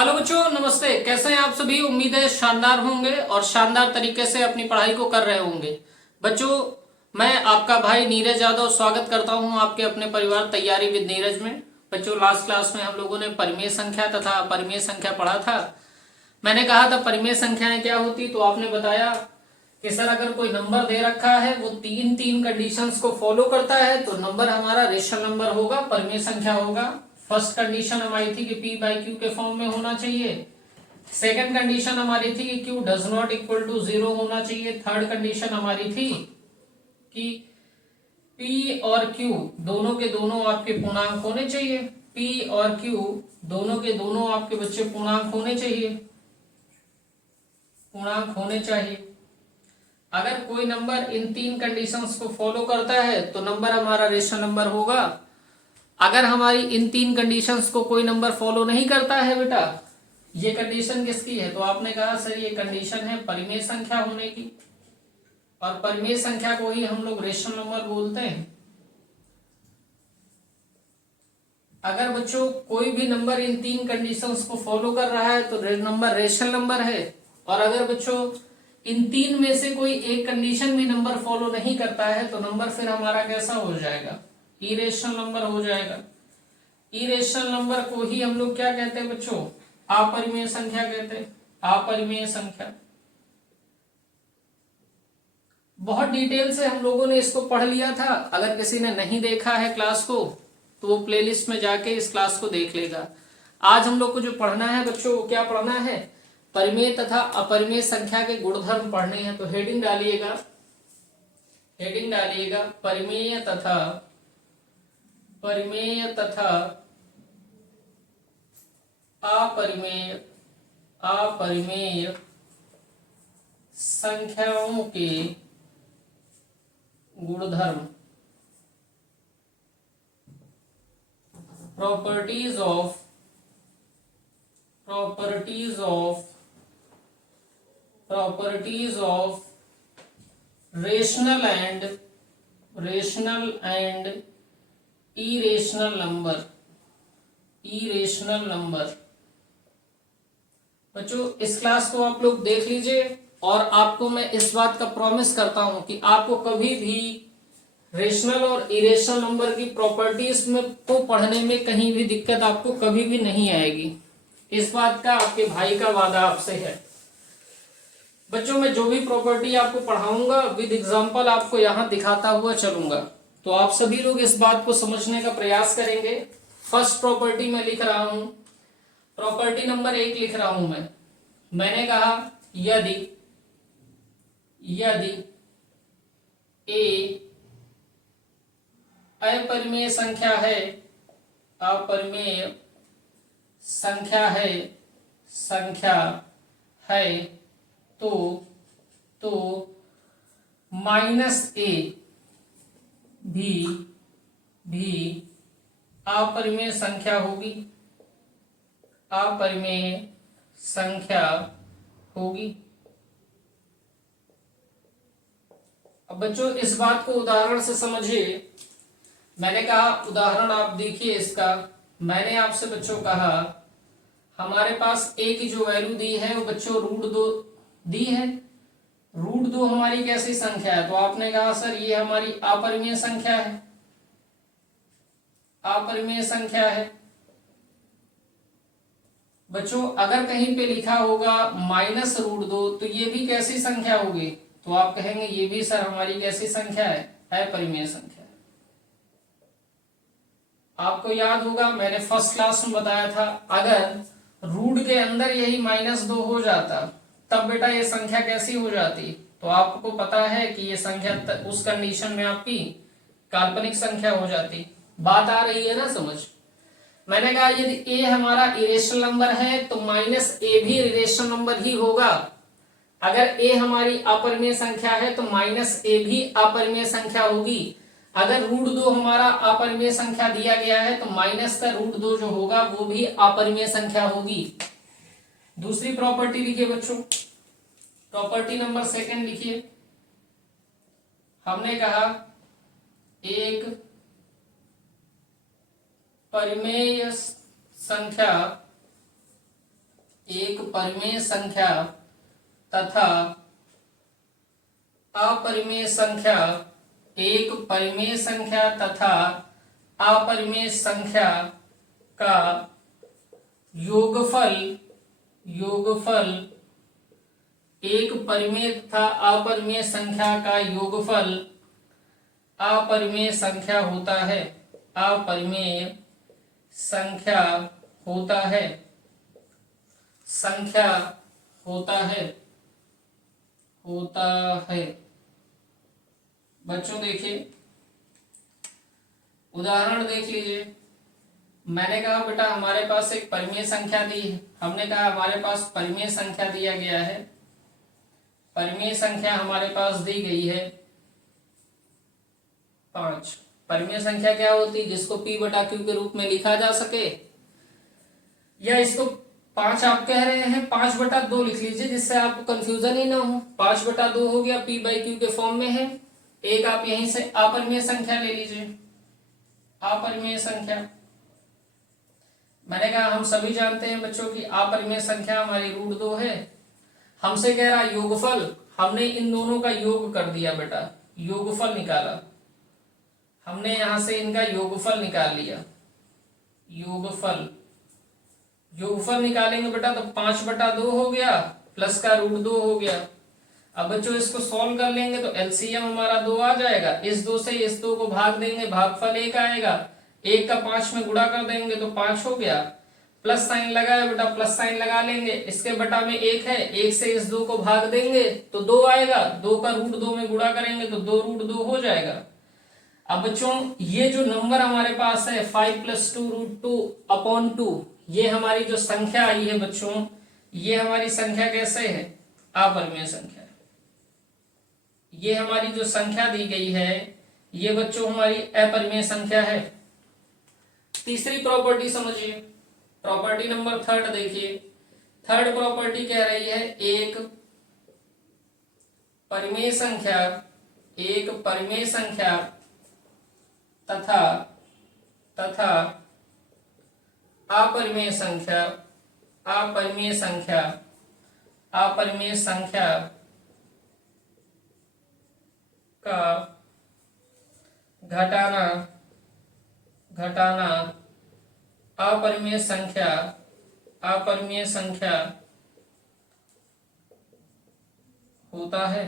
Hello बच्चों, नमस्ते। कैसे हैं आप सभी? उम्मीद है शानदार होंगे और शानदार तरीके से अपनी पढ़ाई को कर रहे होंगे। बच्चों, मैं आपका भाई नीरज यादव स्वागत करता हूं आपके अपने परिवार तैयारी विद नीरज में। बच्चों, लास्ट क्लास में हम लोगों ने परिमेय संख्या तथा अपरिमेय संख्या पढ़ा था। मैंने कहा था परिमेय संख्याएं क्या होती, तो आपने बताया कि सर अगर कोई नंबर दे रखा है वो तीन तीन कंडीशंस को फॉलो करता है तो नंबर हमारा रेशनल नंबर होगा, परिमेय संख्या होगा। फर्स्ट कंडीशन हमारी थी कि पी बाई क्यू के फॉर्म में होना चाहिए। सेकंड कंडीशन हमारी थी कि Q does not equal to zero होना चाहिए। थर्ड कंडीशन हमारी थी कि पी और क्यू दोनों के दोनों आपके पूर्णांक होने चाहिए। पी और क्यू दोनों के दोनों आपके बच्चे पूर्णांक होने चाहिए, पूर्णांक होने चाहिए। अगर कोई नंबर इन तीन कंडीशंस को फॉलो करता है तो नंबर हमारा रेशनल नंबर होगा। अगर हमारी इन तीन कंडीशंस को कोई नंबर फॉलो नहीं करता है बेटा, ये कंडीशन किसकी है? तो आपने कहा सर ये कंडीशन है परिमेय संख्या होने की, और परिमेय संख्या को ही हम लोग रेशनल नंबर बोलते हैं। अगर बच्चों कोई भी नंबर इन तीन कंडीशंस को फॉलो कर रहा है तो नंबर रेशनल नंबर है, और अगर बच्चों इन तीन में से कोई एक कंडीशन भी नंबर फॉलो नहीं करता है तो नंबर फिर हमारा कैसा हो जाएगा? इरेशनल नंबर हो जाएगा। इरेशनल नंबर को ही हम लोग क्या कहते हैं बच्चों? अपरिमेय संख्या कहते हैं। अपरिमेय संख्या। बहुत डिटेल से हम लोगों ने इसको पढ़ लिया था। अगर किसी ने नहीं देखा है क्लास को तो वो प्लेलिस्ट में जाके इस क्लास को देख लेगा। आज हम लोग को जो पढ़ना है बच्चों, वो क्या पढ़ना है? परिमेय तथा अपरिमेय संख्या के गुणधर्म पढ़ने हैं। तो हेडिंग डालिएगा, हेडिंग डालिएगा परिमेय तथा अपरिमेय अपरिमेय संख्याओं के गुणधर्म। Properties of rational and irrational number. बच्चों, इस क्लास को आप लोग देख लीजिए, और आपको मैं इस बात का प्रॉमिस करता हूं कि आपको कभी भी रेशनल और इरेशनल नंबर की प्रॉपर्टीज में को पढ़ने में कहीं भी दिक्कत आपको कभी भी नहीं आएगी। इस बात का आपके भाई का वादा आपसे है। बच्चों, मैं जो भी प्रॉपर्टी आपको पढ़ाऊंगा विद एग्जांपल आपको यहां दिखाता हुआ चलूंगा, तो आप सभी लोग इस बात को समझने का प्रयास करेंगे। फर्स्ट प्रॉपर्टी मैं लिख रहा हूं, प्रॉपर्टी नंबर 1 लिख रहा हूं मैंने कहा यदि ए अपरिमेय संख्या है, अपरिमेय संख्या है तो माइनस ए भी अपरिमेय संख्या होगी, अपरिमेय संख्या होगी। अब बच्चों इस बात को उदाहरण से समझिए। मैंने कहा उदाहरण आप देखिए इसका। मैंने आपसे बच्चों कहा हमारे पास ए की जो वैल्यू दी है वो बच्चों √2 दी है। √2 हमारी कैसी संख्या है? तो आपने कहा सर ये हमारी अपरिमेय संख्या है, अपरिमेय संख्या है। बच्चों अगर कहीं पे लिखा होगा -√2 तो ये भी कैसी संख्या होगी? तो आप कहेंगे ये भी सर हमारी कैसी संख्या है? अपरिमेय संख्या। आपको याद होगा मैंने फर्स्ट क्लास में बताया था, अगर रूट के अंदर यही -2 हो जाता तब बेटा ये संख्या कैसी हो जाती? तो आपको पता है कि ये संख्या उस कंडीशन में आपकी काल्पनिक संख्या हो जाती। बात आ रही है ना समझ? मैंने कहा यदि ए हमारा इरेशनल नंबर है तो -a भी इरेशनल नंबर ही होगा। अगर ए हमारी अपरिमेय संख्या है तो -a भी अपरिमेय संख्या होगी। अगर √2 हमारा अपरिमेय संख्या दिया गया है तो माइनस का √2 जो होगा वो भी अपरिमेय संख्या होगी। दूसरी प्रॉपर्टी लिखिए बच्चों, प्रॉपर्टी नंबर 2 लिखिए। हमने कहा एक परिमेय संख्या एक परिमेय संख्या तथा अपरिमेय संख्या, एक परिमेय संख्या तथा अपरिमेय संख्या का योगफल, एक परिमेय तथा अपरिमेय संख्या का योगफल अपरिमेय संख्या होता है, अपरिमेय संख्या होता है, संख्या होता है, बच्चों देखिए उदाहरण देख लीजिए। मैंने कहा बेटा हमारे पास एक परिमेय संख्या दी है, हमने कहा हमारे पास परिमेय संख्या दिया गया है, परिमेय संख्या हमारे पास दी गई है 5। परिमेय संख्या क्या होती है? जिसको p बटा q के रूप में लिखा जा सके, या इसको 5 आप कह रहे हैं 5 बटा 2 लिख लीजिए जिससे आपको कंफ्यूजन ही ना हो। 5 बटा 2 हो गया, p बाई q के फॉर्म में है। एक आप यहीं से अपरिमेय संख्या ले लीजिए, अपरिमेय संख्या। मैंने कहा हम सभी जानते हैं बच्चों की अपरिमेय संख्या हमारी √2 है। हमसे कह रहा योगफल, हमने इन दोनों का योग कर दिया बेटा, योगफल निकाला, हमने यहां से इनका योगफल निकाल लिया, योगफल निकालेंगे बेटा तो 5 बटा 2 हो गया प्लस का √2 हो गया। अब बच्चों इसको सॉल्व कर लेंगे तो एलसीएम हमारा 2 आ जाएगा। इस 2 से इस 2 को भाग देंगे, भागफल 1 आएगा। 1 का 5 में गुणा कर देंगे तो 5 हो गया। प्लस साइन लगाया बेटा, प्लस साइन लगा लेंगे, इसके बटा में 1 है, 1 से इस 2 को भाग देंगे तो 2 आएगा। 2 का √2 में गुणा करेंगे तो 2 √2 हो जाएगा। अब बच्चों ये जो नंबर हमारे पास है 5 + 2 √2/2, ये हमारी जो संख्या आई है बच्चों, ये हमारी संख्या कैसे है? अपरिमेय संख्या। ये हमारी जो संख्या दी गई है ये बच्चों हमारी अपरिमेय संख्या है। तीसरी प्रॉपर्टी समझिए, प्रॉपर्टी नंबर 3 देखिए। थर्ड प्रॉपर्टी कह रही है एक परिमेय संख्या, एक परिमेय संख्या तथा अपरिमेय संख्या, अपरिमेय संख्या का घटाना अपरिमेय संख्या होता है।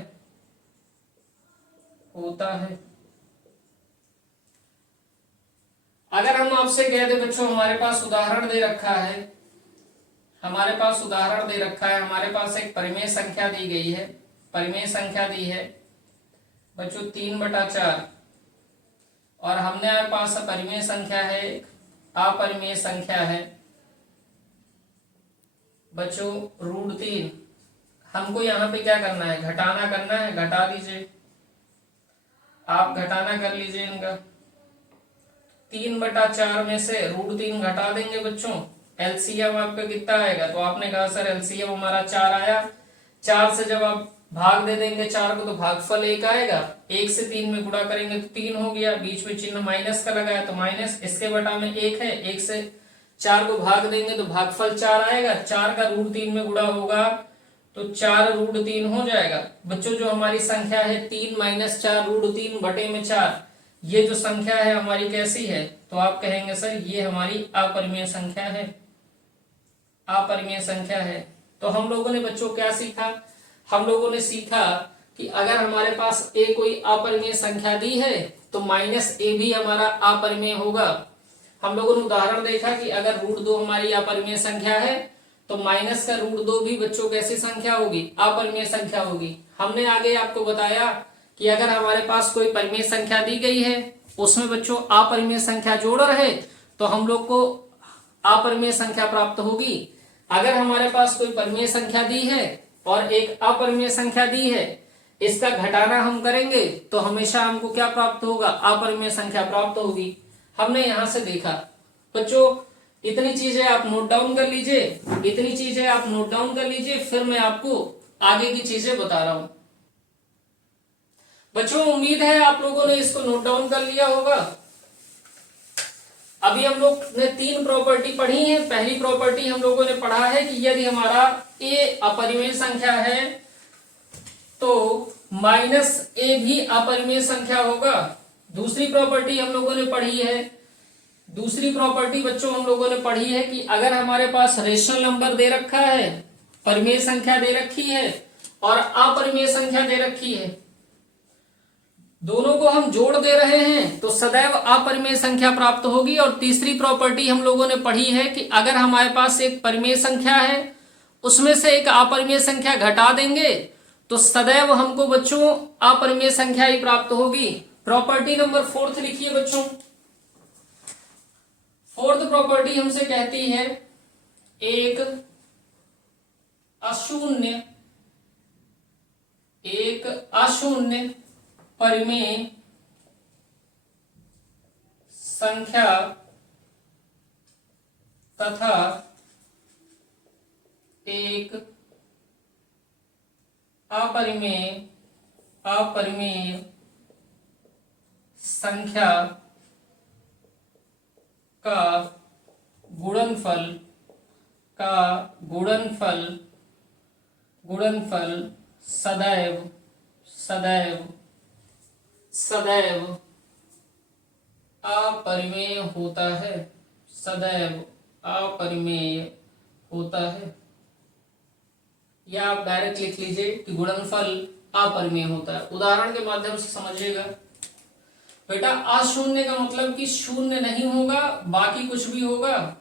अगर हम आपसे कह दे बच्चों हमारे पास उदाहरण दे रखा है, हमारे पास एक परिमेय संख्या दी गई है, परिमेय संख्या दी है बच्चों 3/4, और हमने हमारे पास परिमेय संख्या है, अपरिमेय संख्या है बच्चों √3। हमको यहाँ पे क्या करना है? घटाना करना है। घटा लीजिए, आप घटाना कर लीजिए इनका। 3/4 में से √3 घटा देंगे बच्चों, एलसीएम आपका कितना आएगा? तो आपने कहा सर एलसीएम हमारा 4 आया। 4 से जब आप भाग दे देंगे 4 को तो भागफल 1 आएगा। 1 से 3 में गुणा करेंगे तो 3 हो गया, बीच में चिन्ह माइनस का लगाया तो माइनस, इसके बटा में 1 है, 1 से 4 को भाग देंगे तो भागफल 4 आएगा। 4 का √3 में गुणा होगा तो 4 √3 हो जाएगा। बच्चों जो हमारी संख्या है 3 - 4 √3 बटे में 4, ये जो संख्या है हमारी कैसी है? तो आप कहेंगे सर ये हमारी अपरिमेय संख्या है, अपरिमेय संख्या है। तो हम लोगों ने बच्चों क्या सीखा? हम लोगों ने सीखा कि अगर हमारे पास a कोई अपरिमेय संख्या दी है तो -a भी हमारा अपरिमेय होगा। हम लोगों ने उदाहरण देखा कि अगर √2 हमारी अपरिमेय संख्या है तो माइनस का √2 भी बच्चों कैसी संख्या होगी? अपरिमेय संख्या होगी। हमने आगे आपको बताया कि अगर हमारे पास कोई परिमेय संख्या दी गई है उसमें बच्चों अपरिमेय संख्या जोड़ रहे तो हम लोग को अपरिमेय संख्या प्राप्त होगी। अगर हमारे पास कोई परिमेय संख्या दी है और एक अपरिमेय संख्या दी है, इसका घटाना हम करेंगे तो हमेशा हमको क्या प्राप्त होगा? अपरिमेय संख्या प्राप्त होगी। हमने यहां से देखा बच्चों, इतनी चीजें आप नोट डाउन कर लीजिए, फिर मैं आपको आगे की चीजें बता रहा हूं। बच्चों उम्मीद है आप लोगों ने इसको नोट डाउन कर लिया होगा। अभी हम लोग ने 3 प्रॉपर्टी पढ़ी है। पहली प्रॉपर्टी हम लोगों ने पढ़ा है कि यदि हमारा a अपरिमेय संख्या है तो माइनस a भी अपरिमेय संख्या होगा। दूसरी प्रॉपर्टी हम लोगों ने पढ़ी है, दूसरी प्रॉपर्टी बच्चों हम लोगों ने पढ़ी है कि अगर हमारे पास रेशनल नंबर दे रखा है, परिमेय संख्या दे रखी है और अपरिमेय संख्या दे रखी है, दोनों को हम जोड़ दे रहे हैं तो सदैव अपरिमेय संख्या प्राप्त होगी। और तीसरी प्रॉपर्टी हम लोगों ने पढ़ी है कि अगर हमारे पास एक परिमेय संख्या है उसमें से एक अपरिमेय संख्या घटा देंगे तो सदैव हमको बच्चों अपरिमेय संख्या ही प्राप्त होगी। प्रॉपर्टी नंबर 4 लिखिए बच्चों। 4th प्रॉपर्टी हमसे कहती है एक अशून्य परिमेय संख्या तथा एक अपरिमेय संख्या का गुणनफल सदैव अपरिमेय होता है, सदैव अपरिमेय होता है। या आप डायरेक्ट लिख लीजिए कि गुणनफल अपरिमेय होता है। उदाहरण के माध्यम से समझिएगा बेटा। अशून्य का मतलब कि शून्य नहीं होगा, बाकी कुछ भी होगा।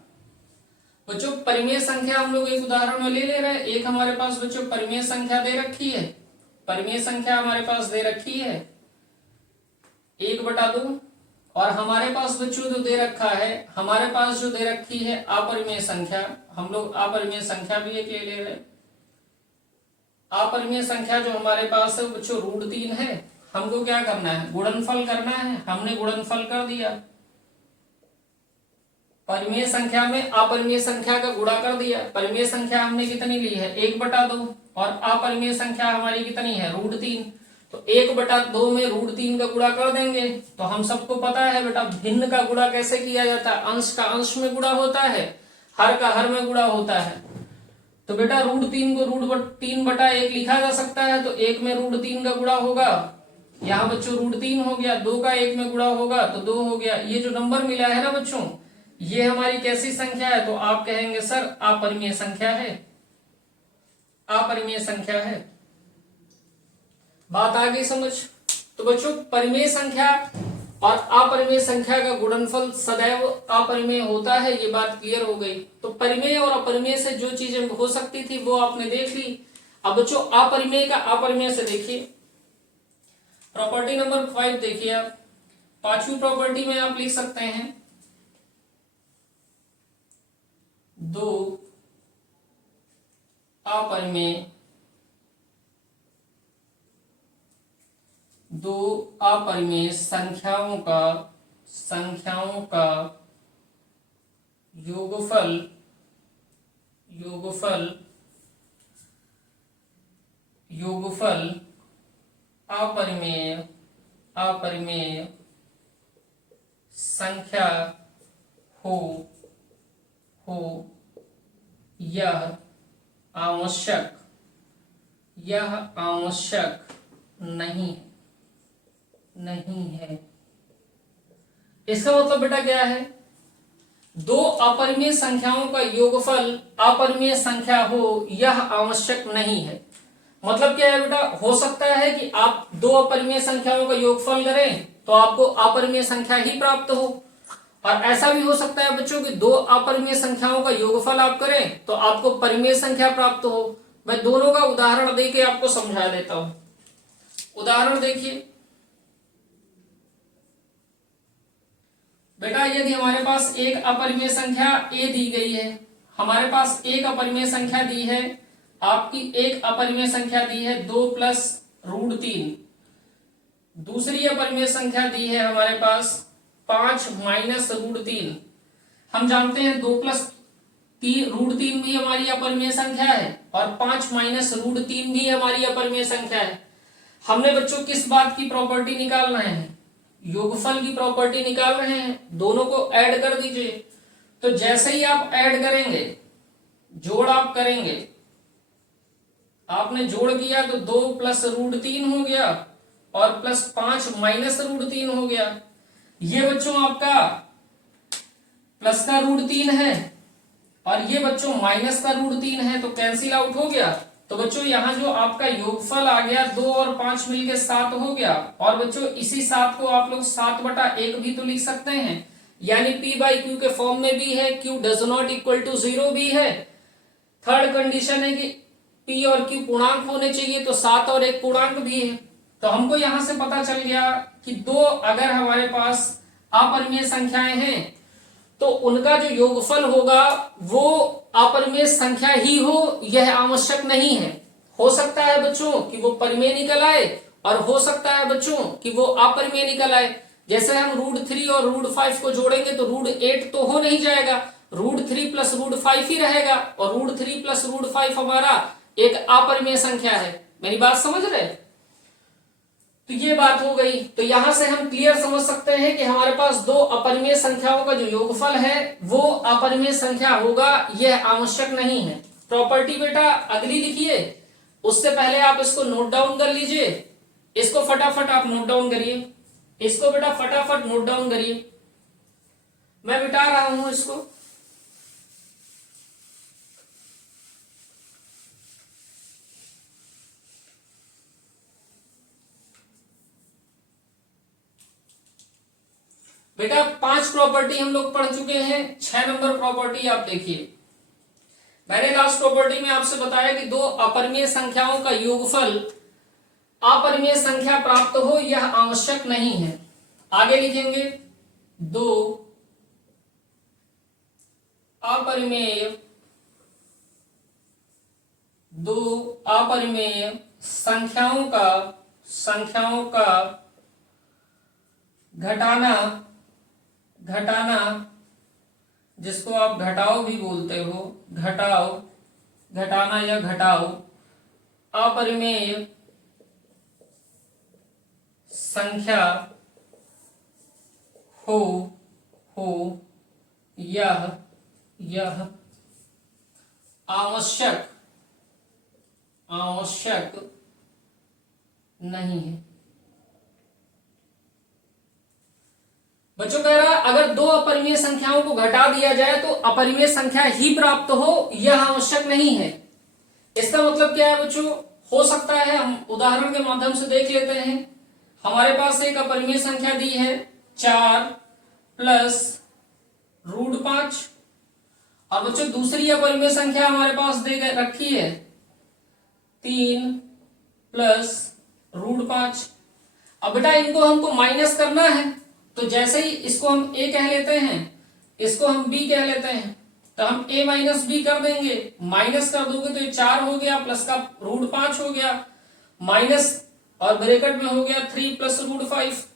बच्चों परिमेय संख्या हम लोग एक उदाहरण में ले रहे हैं। एक हमारे पास बच्चों परिमेय संख्या दे रखी है, परिमेय संख्या हमारे पास दे रखी है 1/2 और हमारे पास बच्चों जो दे रखा है, हमारे पास जो दे रखी है अपरिमेय संख्या, हम लोग अपरिमेय संख्या भी एक ले रहे हैं। अपरिमेय संख्या जो हमारे पास है बच्चों √3 है। हमको क्या करना है? गुणनफल करना है। हमने गुणनफल कर दिया, परिमेय संख्या में अपरिमेय संख्या का गुणा कर दिया। परिमेय संख्या हमने कितनी ली है? 1/2 और अपरिमेय संख्या हमारी कितनी है? √3। तो 1/2 में √3 का गुणा कर देंगे। तो हम सबको पता है बेटा भिन्न का गुणा कैसे किया जाता है? अंश का अंश में गुणा होता है, हर का हर में गुणा होता है। तो बेटा √3 को √3/1 लिखा जा सकता है। तो 1 में √3 का गुणा होगा, यहाँ बच्चों √3 हो गया, 2 का 1 में गुणा होगा तो 2 हो गया। ये जो नंबर मिला है ना बच्चों, ये हमारी कैसी संख्या है? तो आप कहेंगे सर अपरिमेय संख्या है, अपरिमेय संख्या है। बात आ गई समझ? तो बच्चों परिमेय संख्या और अपरिमेय संख्या का गुणनफल सदैव अपरिमेय होता है, ये बात क्लियर हो गई। तो परिमेय और अपरिमेय से जो चीजें हो सकती थी वो आपने देख ली। अब बच्चों अपरिमेय का अपरिमेय से देखिए, प्रॉपर्टी नंबर 5 देखिए आप। 5वीं प्रॉपर्टी में आप लिख सकते हैं 2 अपरिमेय संख्याओं का योगफल अपरिमेय संख्या हो यह आवश्यक नहीं है। इसका मतलब बेटा क्या है? 2 अपरिमेय संख्याओं का योगफल अपरिमेय संख्या हो यह आवश्यक नहीं है। मतलब क्या है बेटा? हो सकता है कि आप 2 अपरिमेय संख्याओं का योगफल करें तो आपको अपरिमेय संख्या ही प्राप्त हो, और ऐसा भी हो सकता है बच्चों कि 2 अपरिमेय संख्याओं का योगफल आप करें तो आपको परिमेय संख्या प्राप्त हो। मैं दोनों का उदाहरण देके आपको समझा देता हूं। उदाहरण देखिए बेटा, यदि हमारे पास एक अपरिमेय संख्या a दी गई है, हमारे पास एक अपरिमेय संख्या दी है, आपकी एक अपरिमेय संख्या दी है 2 + √3, दूसरी अपरिमेय संख्या दी है हमारे पास 5 - √3। हम जानते हैं 2 + √3 भी हमारी अपरिमेय संख्या है और 5 - √3 भी हमारी अपरिमेय संख्या है। हमने बच्चों किस बात की प्रॉपर्टी निकालना है? योगफल की प्रॉपर्टी निकाल रहे हैं, दोनों को ऐड कर दीजिए। तो जैसे ही आप ऐड करेंगे, जोड़ आप करेंगे, आपने जोड़ किया तो 2 प्लस √3 हो गया और प्लस 5 माइनस √3 हो गया। ये बच्चों आपका प्लस का √3 है और ये बच्चों माइनस का √3 है, तो कैंसिल आउट हो गया। तो बच्चों यहाँ जो आपका योगफल आ गया 2 और 5 मिलके 7 हो गया। और बच्चों इसी 7 को आप लोग 7/1 भी तो लिख सकते हैं, यानी P/Q के फॉर्म में भी है, Q does not equal to 0 भी है। थर्ड कंडीशन है कि P और Q पूर्णांक होने चाहिए, तो 7 और 1 पूर्णांक भी है। तो हमको यहां से पता चल गया कि दो अगर हमारे पास अपरिमेय संख्याएं हैं तो उनका जो योगफल होगा वो अपरिमेय संख्या ही हो, यह आवश्यक नहीं है। हो सकता है बच्चों कि वो परिमेय निकल आए और हो सकता है बच्चों कि वो अपरिमेय निकल आए। जैसे हम √3 और √5 को जोड़ेंगे तो √8 तो हो नहीं जाएगा, √3 प्लस √5 ही रहेगा और √3 प्लस √5 हमारा एक अपरिमेय संख्या है। मेरी बात समझ रहे? तो ये बात हो गई। तो यहां से हम क्लियर समझ सकते हैं कि हमारे पास दो अपरिमेय संख्याओं का जो योगफल है वो अपरिमेय संख्या होगा, यह आवश्यक नहीं है। प्रॉपर्टी बेटा अगली लिखिए, उससे पहले आप इसको नोट डाउन कर लीजिए। इसको फटाफट आप नोट डाउन करिए, इसको बेटा फटाफट नोट डाउन करिए। मैं बिठा रहा हूं इसको। बेटा 5 प्रॉपर्टी हम लोग पढ़ चुके हैं। 6 नंबर प्रॉपर्टी आप देखिए। मैंने लास्ट प्रॉपर्टी में आपसे बताया कि दो अपरिमेय संख्याओं का योगफल अपरिमेय संख्या प्राप्त हो यह आवश्यक नहीं है। आगे लिखेंगे, दो अपरिमेय संख्याओं का घटाना जिसको आप घटाओ भी बोलते हो, घटाना या घटाओ अपरिमेय संख्या हो यह आवश्यक नहीं है। बच्चों कह रहा अगर दो अपरिमेय संख्याओं को घटा दिया जाए तो अपरिमेय संख्या ही प्राप्त हो यह आवश्यक नहीं है। इसका मतलब क्या है बच्चों? हो सकता है, हम उदाहरण के माध्यम से देख लेते हैं। हमारे पास एक अपरिमेय संख्या दी है 4 प्लस √5 और बच्चों दूसरी अपरिमेय संख्या हमारे पास दे रखी है 3 प्लस √5। अब बेटा इनको हमको माइनस करना है, तो जैसे ही इसको हम a कह लेते हैं, इसको हम b कह लेते हैं, तो हम a माइनस b कर देंगे। माइनस कर दोगे तो ये 4 हो गया, प्लस का √5 हो गया, माइनस और ब्रैकेट में हो गया 3 प्लस √5।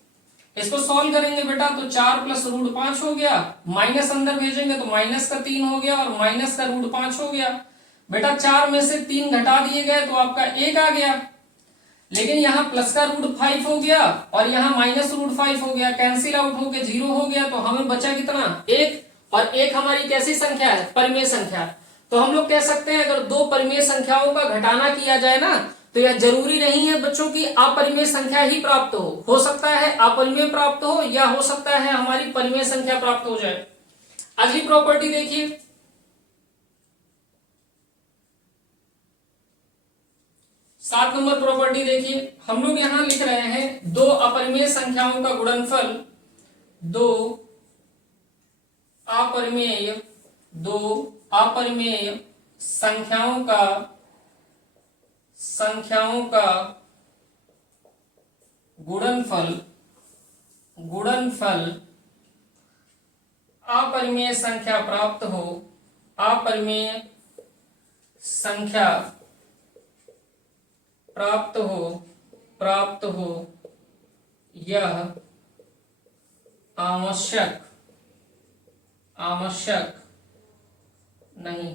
इसको सॉल्व करेंगे बेटा तो 4 प्लस √5 हो गया, माइनस अंदर भेजेंगे तो माइनस का 3 हो गया और माइनस का √5 हो गया। बेटा 4 में से 3 घटा दिए गए तो आपका 1 आ गया, लेकिन यहाँ प्लस का √5 हो गया और यहाँ माइनस √5 हो गया, कैंसिल आउट होके 0 हो गया। तो हमें बचा कितना? 1। और 1 हमारी कैसी संख्या है? परिमेय संख्या। तो हम लोग कह सकते हैं अगर दो परिमेय संख्याओं का घटाना किया जाए ना तो यह जरूरी नहीं है बच्चों की अपरिमेय संख्या ही प्राप्त हो सकता है अपरिमेय प्राप्त हो या हो सकता है हमारी परिमेय संख्या प्राप्त हो जाए। अगली प्रॉपर्टी देखिए, 7 नंबर प्रॉपर्टी देखिए। हम लोग यहां लिख रहे हैं दो अपरिमेय संख्याओं का गुणनफल, दो अपरिमेय संख्याओं का गुणनफल अपरिमेय संख्या प्राप्त हो यह आवश्यक नहीं।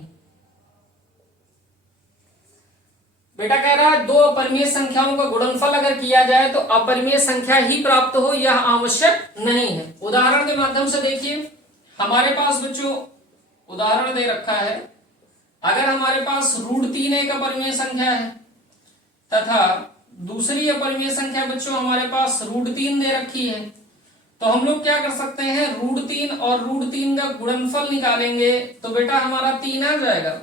बेटा कह रहा है दो अपरिमेय संख्याओं का गुणनफल अगर किया जाए तो अपरिमेय संख्या ही प्राप्त हो यह आवश्यक नहीं है। उदाहरण के माध्यम से देखिए, हमारे पास बच्चों उदाहरण दे रखा है, अगर हमारे पास √3 एक अपरिमेय संख्या है तथा दूसरी अपरिमेय संख्या बच्चों हमारे पास √3 दे रखी है, तो हम लोग क्या कर सकते हैं, √3 और √3 का गुणनफल निकालेंगे तो बेटा हमारा 3 आ जाएगा,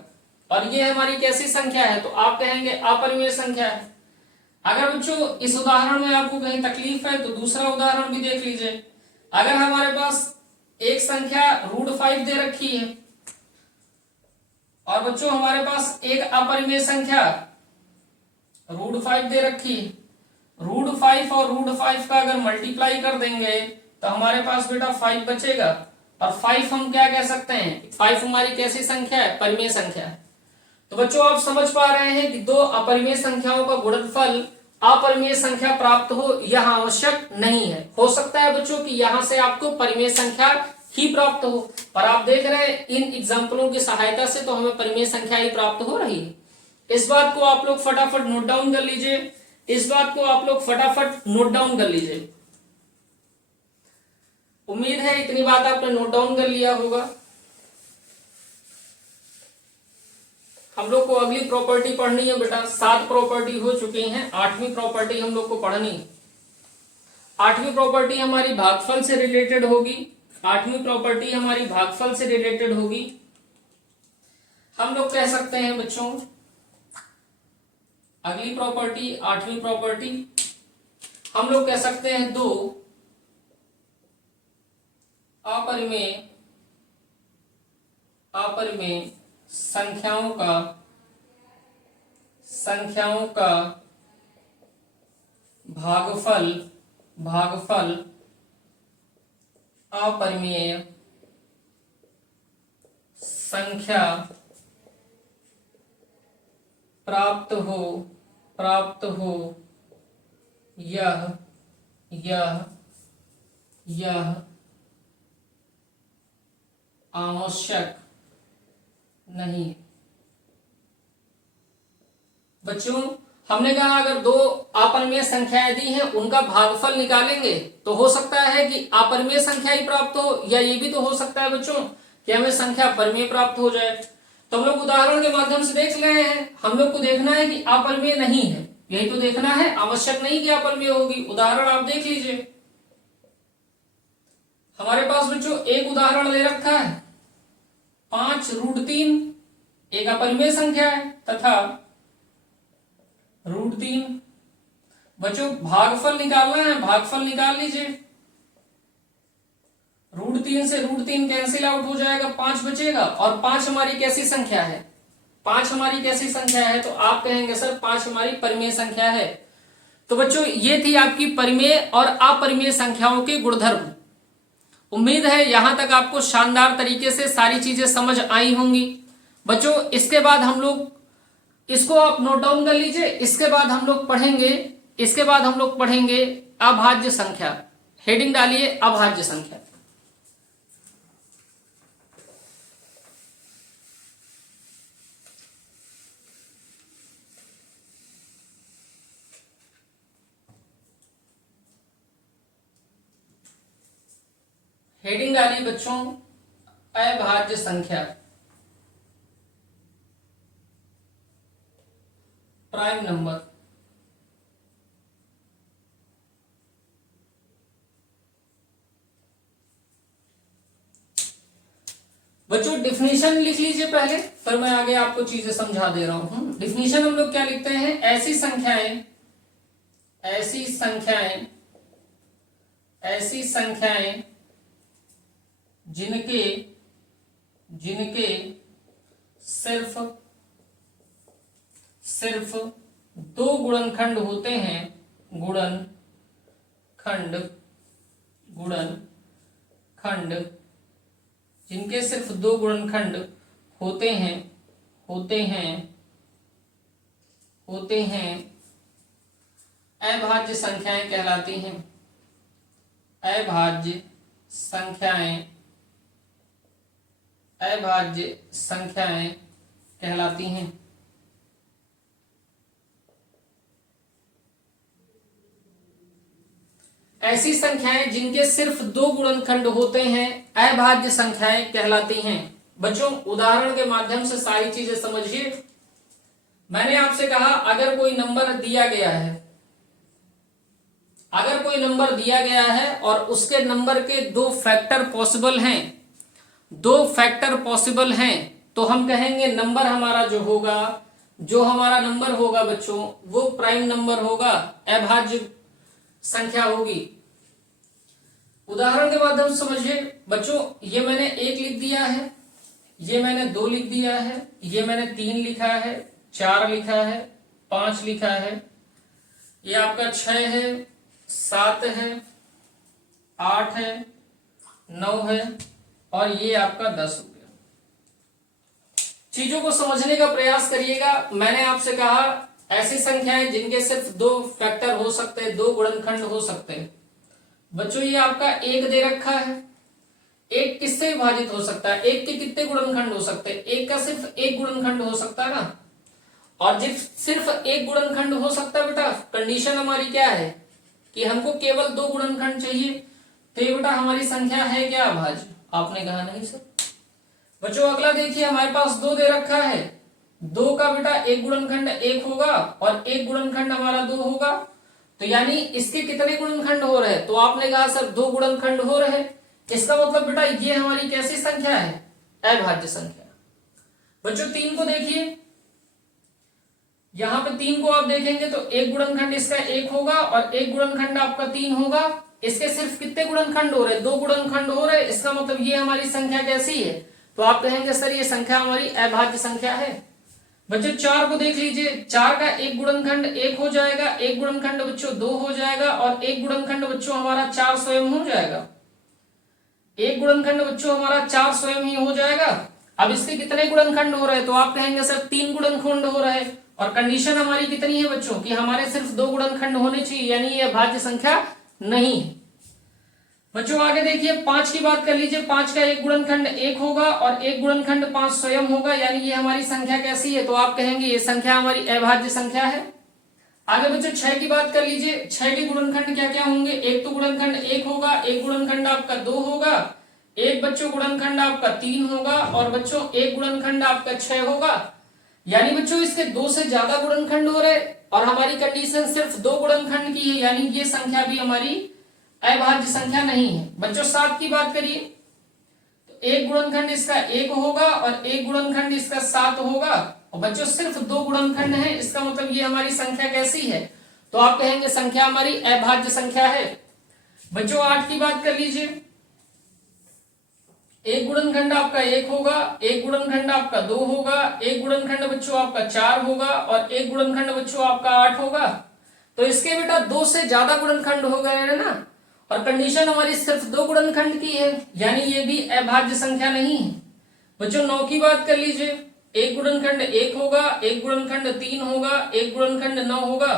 और ये हमारी कैसी संख्या है, तो आप कहेंगे अपरिमेय संख्या है। अगर बच्चों इस उदाहरण में आपको कहीं तकलीफ है तो दूसरा उदाहरण भी देख लीजिए। अगर हमारे पास एक संख्या √5 दे रखी है और बच्चों हमारे पास एक अपरिमेय संख्या √5 दे रखी है, √5 और √5 का अगर मल्टीप्लाई कर देंगे तो हमारे पास बेटा 5 बचेगा, और 5 हम क्या कह सकते हैं, 5 हमारी कैसी संख्या है, परिमेय संख्या है। तो बच्चों आप समझ पा रहे हैं कि दो अपरिमेय संख्याओं का गुणनफल अपरिमेय संख्या प्राप्त हो यह आवश्यक नहीं है। हो सकता है बच्चों कि यहां से आपको परिमेय संख्या ही प्राप्त हो, पर आप देख रहे हैं इन एग्जाम्पलों की सहायता से तो हमें परिमेय संख्या ही प्राप्त हो रही है। इस बात को आप लोग फटाफट नोट डाउन कर लीजिए, इस बात को आप लोग फटाफट नोट डाउन कर लीजिए। उम्मीद है इतनी बात आपने नोट डाउन कर लिया होगा। हम लोग को अगली प्रॉपर्टी पढ़नी है बेटा, 7 प्रॉपर्टी हो चुकी हैं, 8वीं प्रॉपर्टी हम लोग को पढ़नी। 8वीं प्रॉपर्टी हमारी भागफल से रिलेटेड होगी, 8वीं प्रॉपर्टी हमारी भागफल से रिलेटेड होगी। हम लोग कह सकते हैं बच्चों अगली प्रॉपर्टी 8वीं प्रॉपर्टी हम लोग कह सकते हैं दो अपरिमेय संख्याओं का भागफल अपरिमेय संख्या प्राप्त हो यह आवश्यक नहीं। बच्चों हमने कहा अगर दो अपरिमेय संख्याएं दी हैं उनका भागफल निकालेंगे तो हो सकता है कि अपरिमेय संख्या ही प्राप्त हो, या ये भी तो हो सकता है बच्चों कि हमें संख्या परिमेय प्राप्त हो जाए। तो हम लोग उदाहरण के माध्यम से देख रहे हैं, हम लोग को देखना है कि अपरिमेय नहीं है, यही तो देखना है, आवश्यक नहीं कि अपरिमेय होगी। उदाहरण आप देख लीजिए, हमारे पास बच्चों एक उदाहरण ले रखा है 5√3 एक अपरिमेय संख्या है तथा √3। बच्चों भागफल निकालना है, भागफल निकाल लीजिए। √3 से √3 कैंसिल आउट हो जाएगा, 5 बचेगा, और 5 हमारी कैसी संख्या है, 5 हमारी कैसी संख्या है, तो आप कहेंगे सर 5 हमारी परिमेय संख्या है। तो बच्चों ये थी आपकी परिमेय और अपरिमेय संख्याओं के गुणधर्म। उम्मीद है यहां तक आपको शानदार तरीके से सारी चीजें समझ आई होंगी। बच्चों इसके बाद हम लोग इसको आप नोट डाउन कर लीजिए, इसके बाद हम लोग पढ़ेंगे अभाज्य संख्या। हेडिंग डालिए अभाज्य संख्या। हेडिंग डालिए बच्चों अभाज्य संख्या। Prime number. बच्चों डिफिनीशन लिख लीजिए पहले, फिर मैं आगे आपको चीजें समझा दे रहा हूं। डिफिनीशन हम लोग क्या लिखते हैं, ऐसी संख्याएं जिनके सिर्फ 2 गुणनखंड होते हैं, गुणनखंड जिनके सिर्फ 2 गुणनखंड होते हैं अभाज्य संख्याएं कहलाती हैं। अभाज्य संख्याएं कहलाती हैं। ऐसी संख्याएं जिनके सिर्फ दो गुणनखंड होते हैं अभाज्य संख्याएं कहलाती हैं। बच्चों उदाहरण के माध्यम से सारी चीजें समझिए। मैंने आपसे कहा अगर कोई नंबर दिया गया है, अगर कोई नंबर दिया गया है और उसके नंबर के दो फैक्टर पॉसिबल हैं, दो फैक्टर पॉसिबल हैं, तो हम कहेंगे नंबर हमारा जो हमारा नंबर होगा बच्चों वो प्राइम नंबर होगा, अभाज्य संख्या होगी। उदाहरण के माध्यम से समझिए बच्चों, ये मैंने 1 लिख दिया है, ये मैंने 2 लिख दिया है, ये मैंने 3 लिखा है, 4 लिखा है, 5 लिखा है, ये आपका 6 है, 7 है, 8 है, 9 है और ये आपका 10 हो गया। चीजों को समझने का प्रयास करिएगा। मैंने आपसे कहा ऐसी संख्याएं जिनके सिर्फ दो फैक्टर हो सकते हैं, दो गुणनखंड हो सकते हैं। बच्चों ये आपका 1 दे रखा है, 1 किससे विभाजित हो सकता है? 1 के कितने गुणनखंड हो सकते हैं? 1 का सिर्फ 1 गुणनखंड हो सकता है ना। और जब सिर्फ 1 गुणनखंड हो सकता है बेटा, कंडीशन हमारी क्या है कि हमको केवल 2 गुणनखंड चाहिए, तो ये बेटा हमारी संख्या है क्या अभाज्य? आपने कहा नहीं सर। बच्चों अगला देखिए, हमारे पास 2 दे रखा है, 2 का बेटा 1 गुणनखंड 1 होगा और 1 गुणनखंड हमारा 2 होगा, तो यानी इसके कितने गुणनखंड हो रहे हैं? तो आपने कहा सर 2 गुणनखंड हो रहे हैं। इसका मतलब बेटा ये हमारी कैसी संख्या है? अभाज्य संख्या। बच्चों 3 को देखिए, यहां पे 3 को आप देखेंगे तो 1 गुणनखंड इसका 1 होगा और 1 गुणनखंड आपका 3 होगा। इसके सिर्फ कितने गुणनखंड हो रहे हैं? 2 गुणनखंड हो रहे हैं। इसका मतलब ये हमारी संख्या कैसी है? तो आप कहेंगे सर ये संख्या हमारी अभाज्य संख्या है। बच्चों 4 को देख लीजिए, 4 का 1 गुणनखंड 1 हो जाएगा, 1 गुणनखंड बच्चों 2 हो जाएगा और 1 गुणनखंड बच्चों हमारा 4 स्वयं हो जाएगा। 1 गुणनखंड बच्चों हमारा 4 स्वयं ही हो जाएगा। अब इसके कितने गुणनखंड हो रहे हैं? तो आप कहेंगे सर 3 गुणनखंड हो रहे हैं। और कंडीशन हमारी कितनी है बच्चों कि हमारे सिर्फ 2 गुणनखंड होने चाहिए, यानी ये अभाज्य संख्या नहीं है। बच्चों आगे देखिए 5 की बात कर लीजिए, 5 का 1 गुणनखंड 1 होगा और 1 गुणनखंड 5 स्वयं होगा, यानी ये हमारी संख्या कैसी है? तो आप कहेंगे ये संख्या हमारी अभाज्य संख्या है। आगे बच्चों 6 की बात कर लीजिए, 6 के गुणनखंड क्या क्या होंगे? एक तो गुणनखंड 1 होगा, एक गुणनखंड आपका 2 होगा, एक बच्चों गुणनखंड आपका 3 होगा और बच्चों एक गुणनखंड आपका 6 होगा। यानी बच्चों इसके 2 से ज्यादा गुणनखंड हो रहे और हमारी कंडीशन सिर्फ 2 गुणनखंड की है, यानी ये संख्या भी हमारी अभाज्य संख्या नहीं है। बच्चों 7 की बात करिए तो 1 गुणनखंड इसका 1 होगा और 1 गुणनखंड इसका 7 होगा और बच्चों सिर्फ 2 गुणनखंड है। इसका मतलब ये हमारी संख्या कैसी है? तो आप कहेंगे संख्या हमारी अभाज्य संख्या है। बच्चों 8 की बात कर लीजिए, 1 गुणनखंड आपका 1 होगा, 1 गुणनखंड आपका 2 होगा, 1 गुणनखंड बच्चों आपका 4 होगा और 1 गुणनखंड बच्चों आपका 8 होगा। तो इसके बेटा 2 से ज्यादा गुणनखंड हो गए हैं ना, और कंडीशन हमारी सिर्फ 2 गुणनखंड की है, यानी ये भी अभाज्य संख्या नहीं है। बच्चों 9 की बात कर लीजिए, 1 गुणनखंड 1 होगा, 1 गुणनखंड 3 होगा, 1 गुणनखंड 9 होगा,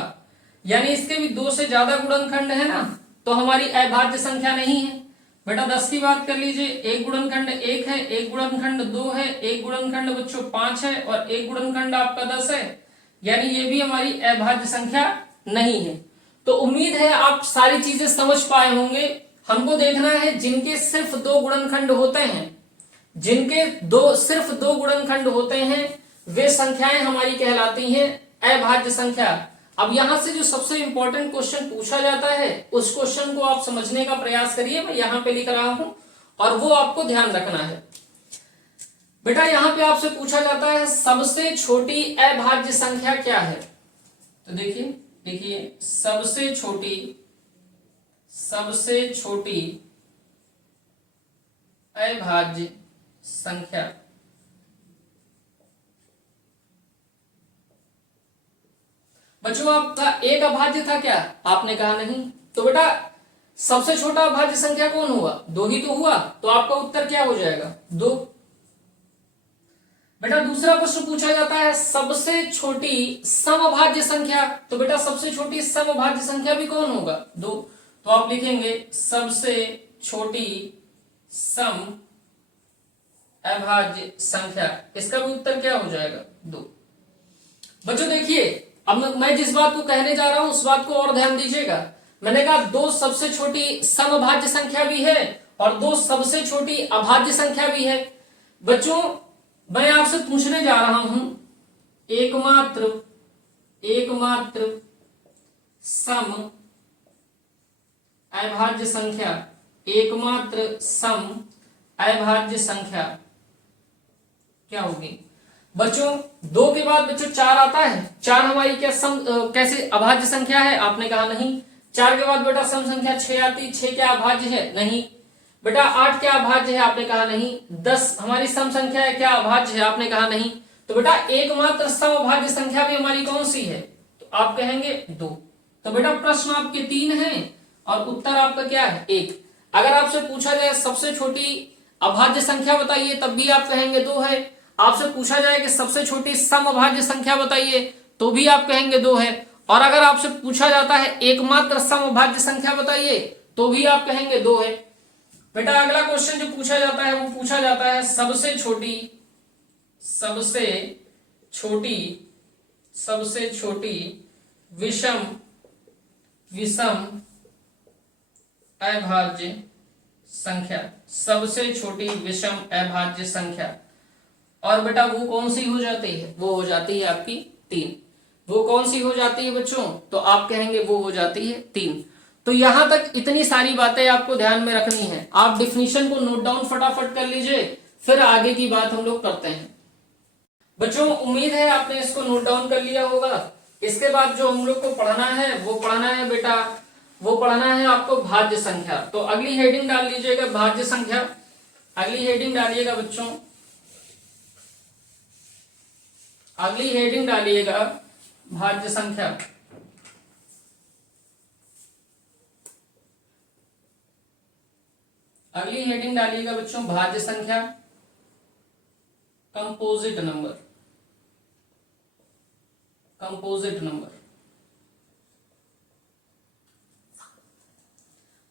यानी इसके भी 2 से ज्यादा गुणनखंड है ना, तो हमारी अभाज्य संख्या नहीं है। बेटा 10 की बात कर लीजिए, 1 गुणनखंड 1 है, 1 गुणनखंड 2 है, 1 गुणनखंड बच्चों 5 है और 1 गुणनखंड आपका 10 है, यानी ये भी हमारी अभाज्य संख्या नहीं है। तो उम्मीद है आप सारी चीजें समझ पाए होंगे। हमको देखना है जिनके सिर्फ 2 गुणनखंड होते हैं, जिनके सिर्फ 2 गुणनखंड होते हैं वे संख्याएं हमारी कहलाती हैं अभाज्य संख्या। अब यहां से जो सबसे इंपॉर्टेंट क्वेश्चन पूछा जाता है उस क्वेश्चन को आप समझने का प्रयास करिए। मैं यहां पे लिख रहा हूं और वो आपको ध्यान रखना है। बेटा यहां पे आपसे पूछा जाता है सबसे छोटी अभाज्य संख्या क्या है? तो देखिए सबसे छोटी अभाज्य संख्या। बच्चों आपका एक अभाज्य था क्या? आपने कहा नहीं। तो बेटा सबसे छोटा अभाज्य संख्या कौन हुआ? 2 ही तो हुआ, तो आपका उत्तर क्या हो जाएगा? 2। बेटा दूसरा प्रश्न पूछा जाता है सबसे छोटी समअभाज्य संख्या। तो बेटा सबसे छोटी समअभाज्य संख्या भी कौन होगा? 2। तो आप लिखेंगे सबसे छोटी सम अभाज्य संख्या। इसका भी उत्तर क्या हो जाएगा? 2। बच्चों देखिए अब मैं जिस बात को कहने जा रहा हूं उस बात को और ध्यान दीजिएगा। मैंने कहा दो सबसे छोटी समभाज्य संख्या भी है और दो सबसे छोटी अभाज्य संख्या भी है। बच्चों मैं आपसे पूछने जा रहा हूं एकमात्र सम अभाज्य संख्या, एकमात्र सम अभाज्य संख्या क्या होगी? बच्चों दो के बाद बच्चों चार आता है। चार हमारी क्या कैसे अभाज्य संख्या है? आपने कहा नहीं। चार के बाद बेटा सम संख्या 6 आती, 6 क्या अभाज्य है? नहीं। बेटा 8 क्या अभाज्य है? आपने कहा नहीं। 10 हमारी सम संख्या है, क्या अभाज्य है? आपने कहा नहीं। तो बेटा एकमात्र सम अभाज्य संख्या भी हमारी कौन सी है? तो आप कहेंगे 2। तो बेटा प्रश्न आपके 3 हैं और उत्तर आपका क्या है? 1। अगर आपसे पूछा जाए सबसे छोटी अभाज्य संख्या बताइए, तब भी आप कहेंगे 2 है। आपसे पूछा जाए कि सबसे छोटी सम अभाज्य संख्या बताइए, तो भी आप कहेंगे 2 है। और अगर आपसे पूछा जाता है एकमात्र सम अभाज्य संख्या बताइए, तो भी आप कहेंगे 2 है। बेटा अगला क्वेश्चन जो पूछा जाता है वो पूछा जाता है सबसे छोटी विषम अभाज्य संख्या, सबसे छोटी विषम अभाज्य संख्या। और बेटा वो कौन सी हो जाती है? वो हो जाती है आपकी 3। वो कौन सी हो जाती है बच्चों? तो आप कहेंगे वो हो जाती है 3। तो यहां तक इतनी सारी बातें आपको ध्यान में रखनी है। आप डिफिनीशन को नोट डाउन फटाफट कर लीजिए, फिर आगे की बात हम लोग करते हैं। बच्चों उम्मीद है आपने इसको नोट डाउन कर लिया होगा। इसके बाद जो हम लोग को पढ़ना है वो पढ़ना है बेटा, वो पढ़ना है आपको भाज्य संख्या। तो अगली हेडिंग डाल लीजिएगा भाज्य संख्या। अगली हेडिंग डालिएगा बच्चों, अगली हेडिंग डालिएगा भाज्य संख्या। अगली हेडिंग डालिएगा बच्चों भाज्य संख्या, कंपोजिट नंबर। Composite number.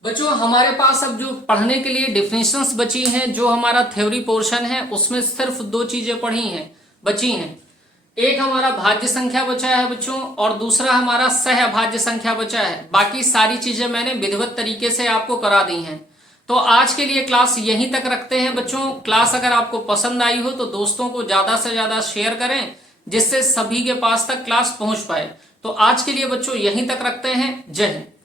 बच्चों हमारे पास अब जो पढ़ने के लिए डिफिनेशंस बची हैं, जो हमारा थ्योरी पोर्शन है उसमें सिर्फ 2 चीजें बची हैं। एक हमारा भाज्य संख्या बचा है बच्चों, और दूसरा हमारा सह अभाज्य संख्या बचा है। बाकी सारी चीजें मैंने विधिवत तरीके से आपको करा दी हैं। तो आज के लिए क्लास यहीं तक रखते हैं बच्चों। क्लास अगर आपको पसंद आई हो तो दोस्तों को ज्यादा से ज्यादा शेयर करें, जिससे सभी के पास तक क्लास पहुंच पाए। तो आज के लिए बच्चों यहीं तक रखते हैं। जय हिंद।